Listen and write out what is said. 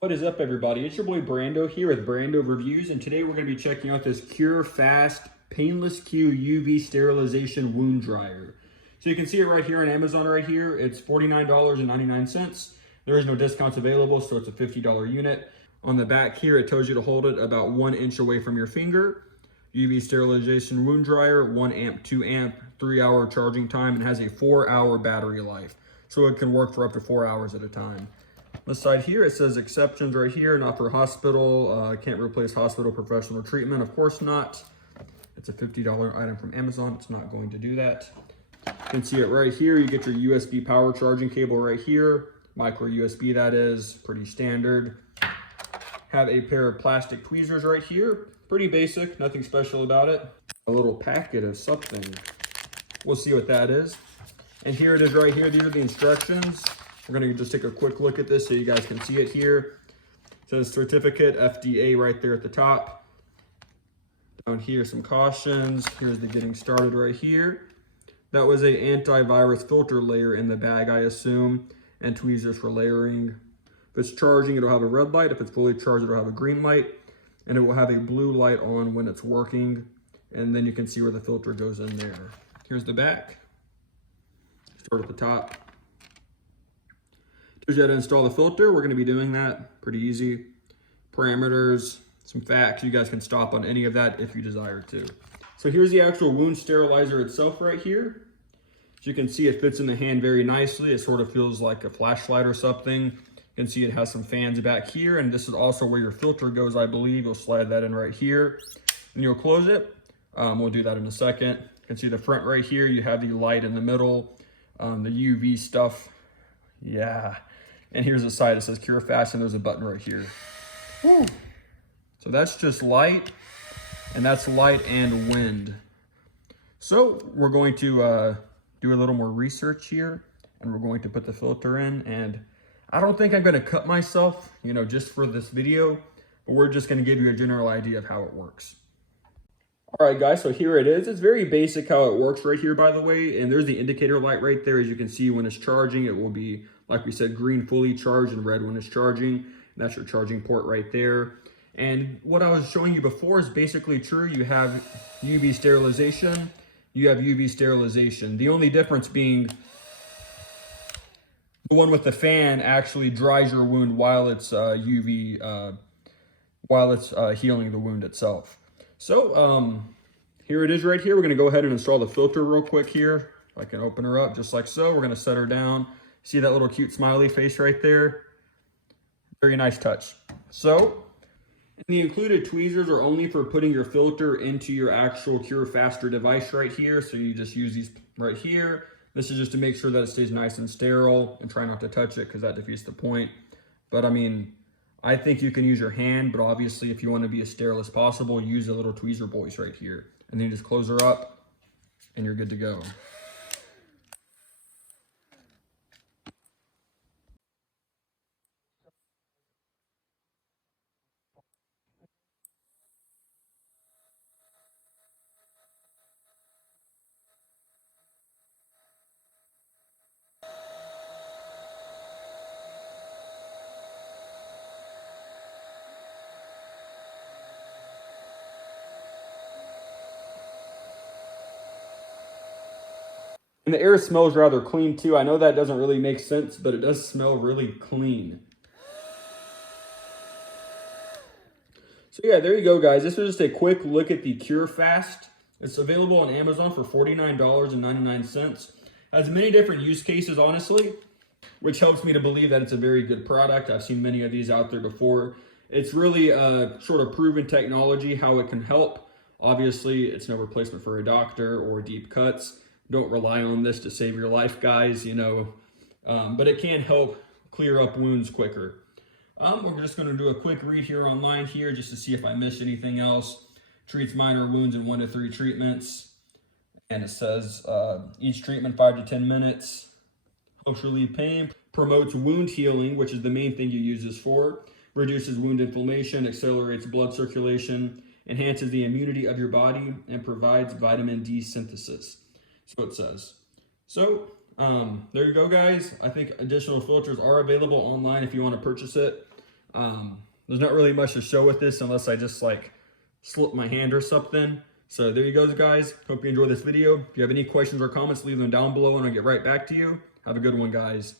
What is up, everybody? It's your boy Brando here with Brando Reviews, and today we're going to be checking out this Curefast Painless Q UV Sterilization Wound Dryer. So you can see it right here on Amazon right here. It's $49.99. There is no discounts available, so it's a $50 unit. On the back here, it tells you to hold it about 1 inch away from your finger. UV Sterilization Wound Dryer, 1 amp, 2 amp, 3-hour charging time, and has a 4-hour battery life. So it can work for up to 4 hours at a time. On the side here, it says exceptions right here, not for hospital, can't replace hospital professional treatment. Of course not. It's a $50 item from Amazon. It's not going to do that. You can see it right here. You get your USB power charging cable right here. Micro USB, that is, pretty standard. Have a pair of plastic tweezers right here. Pretty basic, nothing special about it. A little packet of something. We'll see what that is. And here it is right here. These are the instructions. We're gonna just take a quick look at this so you guys can see it here. It says certificate, FDA right there at the top. Down here, some cautions. Here's the getting started right here. That was a antivirus filter layer in the bag, I assume, and tweezers for layering. If it's charging, it'll have a red light. If it's fully charged, it'll have a green light, and it will have a blue light on when it's working. And then you can see where the filter goes in there. Here's the back. Start at the top. Here's how to install the filter. We're going to be doing that. Pretty easy. Parameters, some facts. You guys can stop on any of that if you desire to. So here's the actual wound sterilizer itself right here. As you can see, it fits in the hand very nicely. It sort of feels like a flashlight or something. You can see it has some fans back here, and this is also where your filter goes, I believe. You'll slide that in right here, and you'll close it. We'll do that in a second. You can see the front right here. You have the light in the middle, the UV stuff. Yeah. And here's the side. It says Curefaster, and there's a button right here. Woo. So that's just light, and that's light and wind. So we're going to do a little more research here, and we're going to put the filter in. And I don't think I'm going to cut myself, just for this video, but we're just going to give you a general idea of how it works. All right, guys, so here it is. It's very basic how it works right here, by the way. And there's the indicator light right there. As you can see, when it's charging, it will be, like we said, green fully charged and red when it's charging. And that's your charging port right there. And what I was showing you before is basically true. You have UV sterilization. You have UV sterilization. The only difference being the one with the fan actually dries your wound while it's healing the wound itself. So here it is right here. We're going to go ahead and install the filter real quick here. I can open her up just like so. We're going to set her down. See that little cute smiley face right there? Very nice touch. So the included tweezers are only for putting your filter into your actual Curefaster device right here. So you just use these right here. This is just to make sure that it stays nice and sterile, and try not to touch it because that defeats the point. But I mean, I think you can use your hand, but obviously if you want to be as sterile as possible, use the little tweezer boys right here. And then you just close her up and you're good to go. And the air smells rather clean too. I know that doesn't really make sense, but it does smell really clean. So yeah, there you go, guys. This was just a quick look at the Curefast. It's available on Amazon for $49.99. Has many different use cases, honestly, which helps me to believe that it's a very good product. I've seen many of these out there before. It's really a sort of proven technology, how it can help. Obviously, it's no replacement for a doctor or deep cuts. Don't rely on this to save your life, guys, but it can help clear up wounds quicker. We're just going to do a quick read here online here just to see if I missed anything else. Treats minor wounds in 1 to 3 treatments. And it says each treatment 5 to 10 minutes. Helps relieve pain. Promotes wound healing, which is the main thing you use this for. Reduces wound inflammation, accelerates blood circulation, enhances the immunity of your body, and provides vitamin D synthesis. So it says. So there you go, guys. I think additional filters are available online if you want to purchase it. There's not really much to show with this unless I just like slip my hand or something. So there you go, guys. Hope you enjoyed this video. If you have any questions or comments, leave them down below and I'll get right back to you. Have a good one, guys.